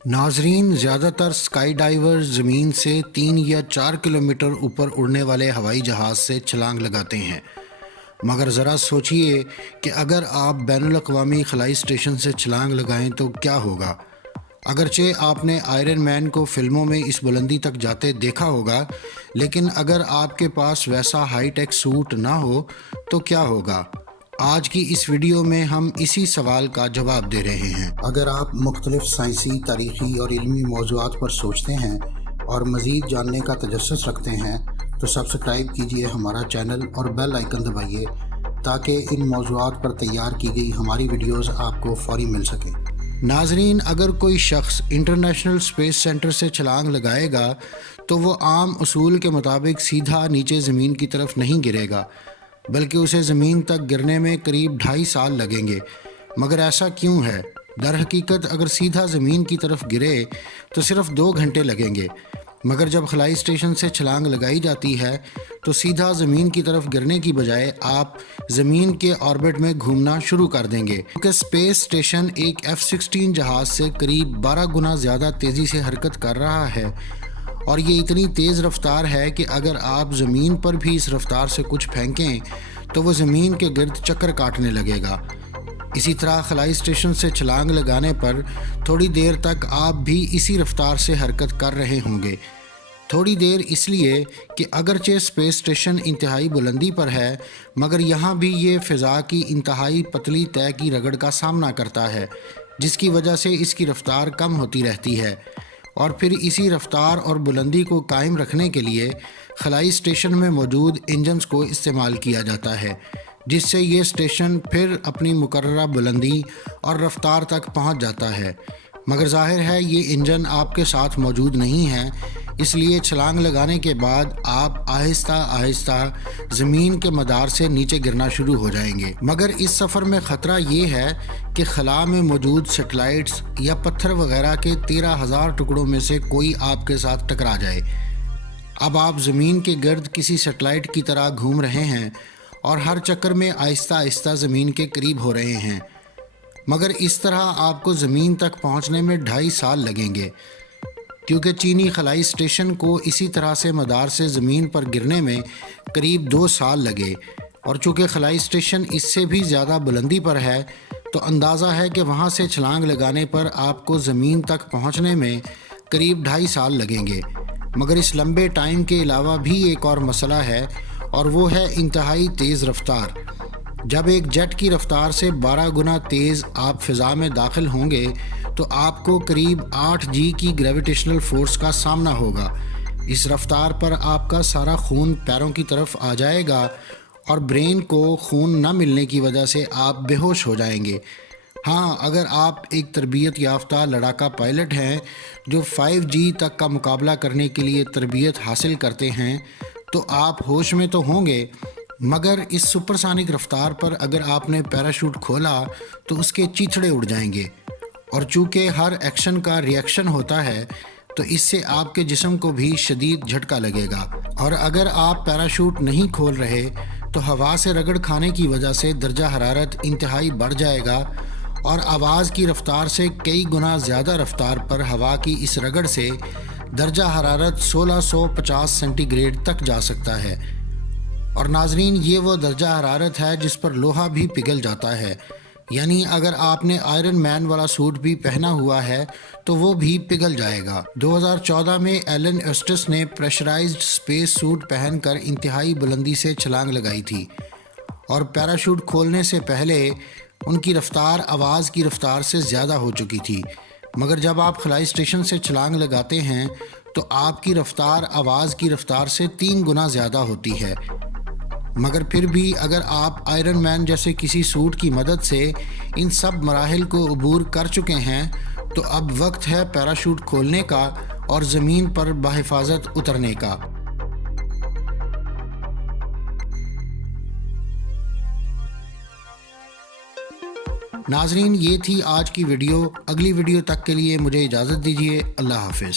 नाजरीन, ज़्यादातर sky diver ज़मीन से 3 या 4 किलोमीटर ऊपर उड़ने वाले हवाई जहाज़ से छलांग लगाते हैं। मगर ज़रा सोचिए कि अगर आप बैनुल अक़वामी खलाई स्टेशन से छलांग लगाएं तो क्या होगा। अगरचे आपने आयरन मैन को फ़िल्मों में इस बुलंदी तक जाते देखा होगा, लेकिन अगर आपके पास वैसा हाई टेक सूट ना हो तो क्या होगा। आज की इस वीडियो में हम इसी सवाल का जवाब दे रहे हैं। अगर आप मुख्तलिफ साइंसी, तारीख़ी और इल्मी मौज़ूआत पर सोचते हैं और मज़ीद जानने का तजस्सुस रखते हैं तो सब्सक्राइब कीजिए हमारा चैनल और बेल आइकन दबाइए ताकि इन मौज़ूआत पर तैयार की गई हमारी वीडियोज़ आपको फ़ौरी मिल सकें। नाजरीन, अगर कोई शख्स इंटरनेशनल स्पेस सेंटर से छलांग लगाएगा तो वो आम उसूल के मुताबिक सीधा नीचे ज़मीन की तरफ नहीं गिरेगा, बल्कि उसे ज़मीन तक गिरने में करीब 2.5 साल लगेंगे। मगर ऐसा क्यों है? दर हकीकत अगर सीधा ज़मीन की तरफ गिरे तो सिर्फ 2 घंटे लगेंगे, मगर जब खलाई स्टेशन से छलांग लगाई जाती है तो सीधा ज़मीन की तरफ गिरने की बजाय आप ज़मीन के ऑर्बिट में घूमना शुरू कर देंगे, क्योंकि स्पेस स्टेशन एक F-16 जहाज़ से करीब 12 गुना ज़्यादा तेज़ी से हरकत कर रहा है। और ये इतनी तेज़ रफ्तार है कि अगर आप ज़मीन पर भी इस रफ्तार से कुछ फेंकें तो वो ज़मीन के गिर्द चक्कर काटने लगेगा। इसी तरह खलाई स्टेशन से छलांग लगाने पर थोड़ी देर तक आप भी इसी रफ्तार से हरकत कर रहे होंगे। थोड़ी देर इसलिए कि अगरचे स्पेस स्टेशन इंतहाई बुलंदी पर है, मगर यहाँ भी ये फ़िज़ा की इंतहाई पतली तय की रगड़ का सामना करता है, जिसकी वजह से इसकी रफ्तार कम होती रहती है। और फिर इसी रफ्तार और बुलंदी को कायम रखने के लिए खलाई स्टेशन में मौजूद इंजन्स को इस्तेमाल किया जाता है, जिससे ये स्टेशन फिर अपनी मुकर्ररा बुलंदी और रफ्तार तक पहुंच जाता है। मगर ज़ाहिर है ये इंजन आपके साथ मौजूद नहीं है, इसलिए छलांग लगाने के बाद आप आहिस्ता आहिस्ता ज़मीन के मदार से नीचे गिरना शुरू हो जाएंगे। मगर इस सफ़र में ख़तरा ये है कि खला में मौजूद सेटेलाइट्स या पत्थर वगैरह के 13,000 टुकड़ों में से कोई आपके साथ टकरा जाए। अब आप ज़मीन के गिर्द किसी सेटेलाइट की तरह घूम रहे हैं और हर चक्कर में आहिस्ता आहिस्ता ज़मीन के करीब हो रहे हैं, मगर इस तरह आपको ज़मीन तक पहुंचने में 2.5 साल लगेंगे, क्योंकि चीनी खलाई स्टेशन को इसी तरह से मदार से ज़मीन पर गिरने में करीब 2 साल लगे। और चूँकि खलाई स्टेशन इससे भी ज़्यादा बुलंदी पर है तो अंदाज़ा है कि वहाँ से छलांग लगाने पर आपको ज़मीन तक पहुँचने में करीब 2.5 साल लगेंगे। मगर इस लंबे टाइम के अलावा भी एक और मसला है, और वो है इंतहाई तेज़ रफ्तार। जब एक जेट की रफ्तार से 12 गुना तेज़ आप फ़िज़ा में दाखिल होंगे तो आपको करीब 8G की ग्रेविटेशनल फ़ोर्स का सामना होगा। इस रफ्तार पर आपका सारा खून पैरों की तरफ आ जाएगा और ब्रेन को खून न मिलने की वजह से आप बेहोश हो जाएंगे। हाँ, अगर आप एक तरबियत याफ्ता लड़ाका पायलट हैं जो 5G तक का मुकाबला करने के लिए तरबियत हासिल करते हैं तो आप होश में तो होंगे, मगर इस सुपरसोनिक रफ्तार पर अगर आपने पैराशूट खोला तो उसके चीथड़े उड़ जाएंगे। और चूँकि हर एक्शन का रिएक्शन होता है तो इससे आपके जिस्म को भी शदीद झटका लगेगा। और अगर आप पैराशूट नहीं खोल रहे तो हवा से रगड़ खाने की वजह से दर्जा हरारत इंतहाई बढ़ जाएगा और आवाज़ की रफ्तार से कई गुना ज़्यादा रफ्तार पर हवा की इस रगड़ से दर्जा हरारत 1650 सेंटीग्रेड तक जा सकता है। और नाजरीन, ये वो दर्जा हरारत है जिस पर लोहा भी पिघल जाता है, यानी अगर आपने आयरन मैन वाला सूट भी पहना हुआ है तो वो भी पिघल जाएगा। 2014 में एलन एस्टस ने प्रेशराइज्ड स्पेस सूट पहनकर इंतहाई बुलंदी से छलांग लगाई थी, और पैराशूट खोलने से पहले उनकी रफ्तार आवाज़ की रफ्तार से ज़्यादा हो चुकी थी। मगर जब आप खलाई स्टेशन से छलांग लगाते हैं तो आपकी रफ्तार आवाज़ की रफ्तार से 3 गुना ज़्यादा होती है। मगर फिर भी अगर आप आयरन मैन जैसे किसी सूट की मदद से इन सब मराहिल को अबूर कर चुके हैं तो अब वक्त है पैराशूट खोलने का और ज़मीन पर बाहिफाजत उतरने का। नाजरीन, ये थी आज की वीडियो। अगली वीडियो तक के लिए मुझे इजाज़त दीजिए। अल्लाह हाफ़िज़।